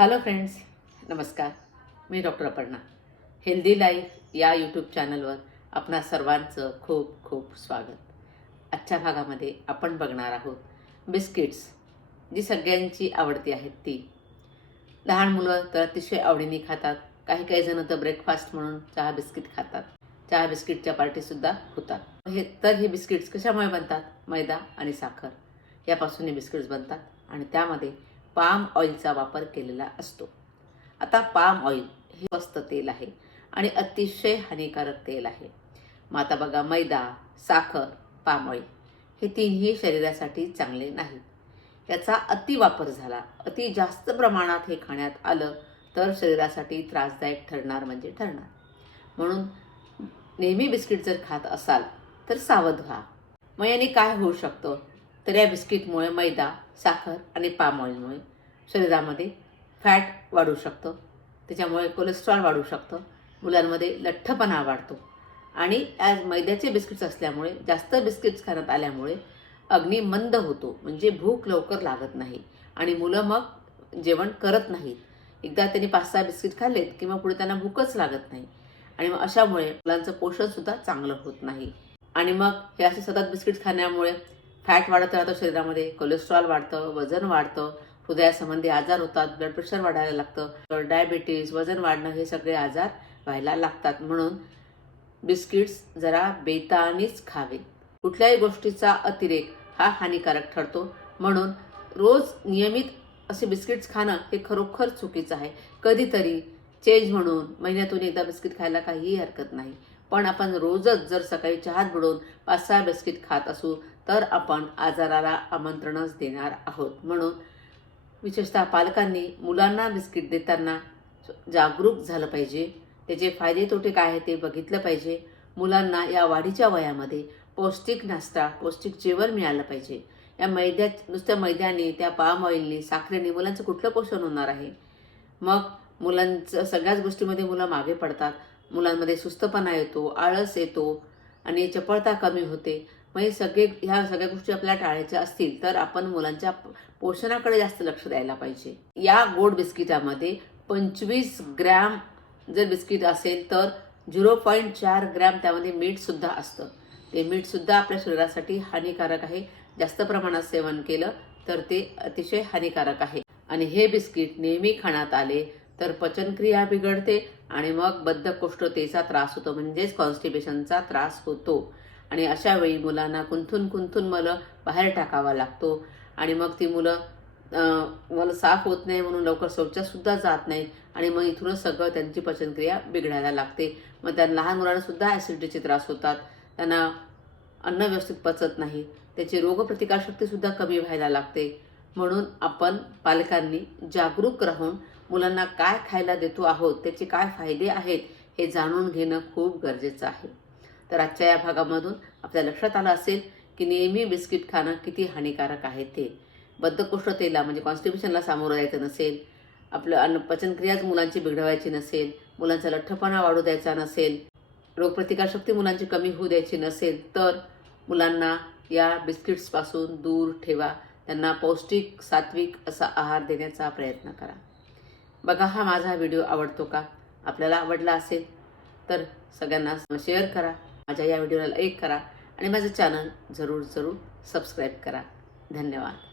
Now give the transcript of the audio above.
Hello friends नमस्कार. मी doctor Aparna. Healthy life या यूट्यूब चॅनलवर आपणा सर्वांचं खूप खूप स्वागत. आजच्या भागामध्ये आपण बघणार आहोत बिस्किट्स जी सगळ्यांची आवडती आहेत ती. लहान मुलं तर अतिशय आवडीने खातात. काही काही जण तर ब्रेकफास्ट म्हणून चहा बिस्किट खातात. चहा बिस्किटच्या पार्टीसुद्धा होतात. हे तर हे बिस्किट्स कशामुळे बनतात? मैदा आणि साखर. यापासून हे बिस्किट्स बनतात आणि त्यामध्ये पाम ऑइलचा वापर केलेला असतो. आता पाम ऑइल हे स्वस्त तेल आहे आणि अतिशय हानिकारक तेल आहे. मग आता बघा मैदा साखर पाम ऑइल हे तीनही शरीरासाठी चांगले नाही. याचा अतिवापर झाला. अति जास्त प्रमाणात हे खाण्यात आलं तर शरीरासाठी त्रासदायक ठरणार म्हणजे ठरणार. म्हणून नेहमी बिस्किट जर खात असाल तर सावध व्हा मग याने काय होऊ शकतं? तर या बिस्किटमुळे मैदा साखर आणि पाम ऑइलमुळे शरीरामध्ये फॅट वाढू शकतं. त्याच्यामुळे कोलेस्ट्रॉल वाढू शकतं. मुलांमध्ये लठ्ठपणा वाढतो. आणि आज मैद्याचे बिस्किट्स असल्यामुळे जास्त बिस्किट्स खाण्यात आल्यामुळे अग्नी मंद होतो. म्हणजे भूक लवकर लागत नाही. आणि मुलं मग जेवण करत नाहीत. एकदा त्यांनी पाच सहा बिस्किट खाल्लेत किंवा पुढे त्यांना भूकच लागत नाही. आणि मग अशामुळे मुलांचं पोषणसुद्धा चांगलं होत नाही. आणि मग हे असे सतत बिस्किट खाण्यामुळे फॅट वाढत राहतं शरीरामध्ये कोलेस्ट्रॉल वाढतं वजन वाढतं हृदयासंबंधी आजार होतात ब्लड प्रेशर वाढायला लागतं. डायबिटीज वजन वाढणं हे सगळे आजार व्हायला लागतात. म्हणून बिस्किट्स जरा बेतानीच खावे. कुठल्याही गोष्टीचा अतिरेक हा हानिकारक ठरतो. म्हणून रोज नियमित असे बिस्किट्स खाणं हे खरोखर चुकीचं आहे. कधीतरी चेंज म्हणून महिन्यातून एकदा बिस्किट खायला काहीही हरकत नाही. पण आपण रोजच जर सकाळी चहात बुडवून पाच सहा बिस्किट खात असू तर आपण आजाराला आमंत्रणच देणार आहोत. म्हणून विशेषतः पालकांनी मुलांना बिस्किट देताना जागरूक झालं पाहिजे. त्याचे फायदे तोटे काय आहे ते बघितलं पाहिजे. मुलांना या वाढीच्या वयामध्ये पौष्टिक नाश्ता पौष्टिक जेवण मिळालं पाहिजे. या मैद्यात नुसत्या मैद्याने त्या पाम ऑइलने साखरेने मुलांचं कुठलं पोषण होणार आहे? मग मुलांचं सगळ्याच गोष्टीमध्ये मुलं मागे पडतात. मुलांमध्ये सुस्तपणा येतो आळस येतो आणि चपळता कमी होते. मग हे सगळे ह्या सगळ्या गोष्टी आपल्याला टाळायच्या असतील तर आपण मुलांच्या पोषणाकडे जास्त लक्ष द्यायला पाहिजे. या गोड बिस्किटामध्ये पंचवीस ग्रॅम जर बिस्किट असेल तर झिरो पॉईंट चार ग्रॅम त्यामध्ये मीठसुद्धा असतं. ते मीठसुद्धा आपल्या शरीरासाठी हानिकारक आहे. जास्त प्रमाणात सेवन केलं तर ते अतिशय हानिकारक आहे. आणि हे बिस्किट नेहमी खाण्यात आले तर पचनक्रिया बिघडते आणि मग बद्धकोष्ठतेचा त्रास होतो म्हणजेच कॉन्स्टिपेशनचा त्रास होतो. आणि अशा वेळी मुलांना कुंथून कुंथून मला बाहेर टाकावा लागतो आणि मग ती मुलं मला साफ होत नाही म्हणून लवकर शौचासुद्धा जात नाही आणि मग इथूनच सगळं त्यांची पचनक्रिया बिघडायला लागते. मग त्या लहान मुलांनासुद्धा ॲसिडिटीचे त्रास होतात. त्यांना अन्न व्यवस्थित पचत नाही. त्याची रोगप्रतिकारशक्तीसुद्धा कमी व्हायला लागते. म्हणून आपण पालकांनी जागरूक राहून मुलांना काय खायला देतो आहोत त्याचे काय फायदे आहेत हे जाणून घेणं खूप गरजेचं आहे. तर आजच्या या भागामधून आपल्या लक्षात आलं असेल की नेहमी बिस्किट खाणं किती हानिकारक आहे ते. बद्धकोष्ठतेला म्हणजे कॉन्स्टिट्युशनला सामोरं जायचं नसेल आपलं अन्न पचनक्रियाच मुलांची बिघडवायची नसेल मुलांचा लठ्ठपणा वाढू द्यायचा नसेल रोगप्रतिकारशक्ती मुलांची कमी होऊ द्यायची नसेल तर मुलांना या बिस्किट्सपासून दूर ठेवा. त्यांना पौष्टिक सात्विक असा आहार देण्याचा प्रयत्न करा. बघा हा माझा व्हिडिओ आवडतो का? आपल्याला आवडला असेल तर सगळ्यांना शेअर करा माझ्या या व्हिडिओला लाईक करा आणि माझं चॅनल जरूर जरूर सबस्क्राईब करा. धन्यवाद.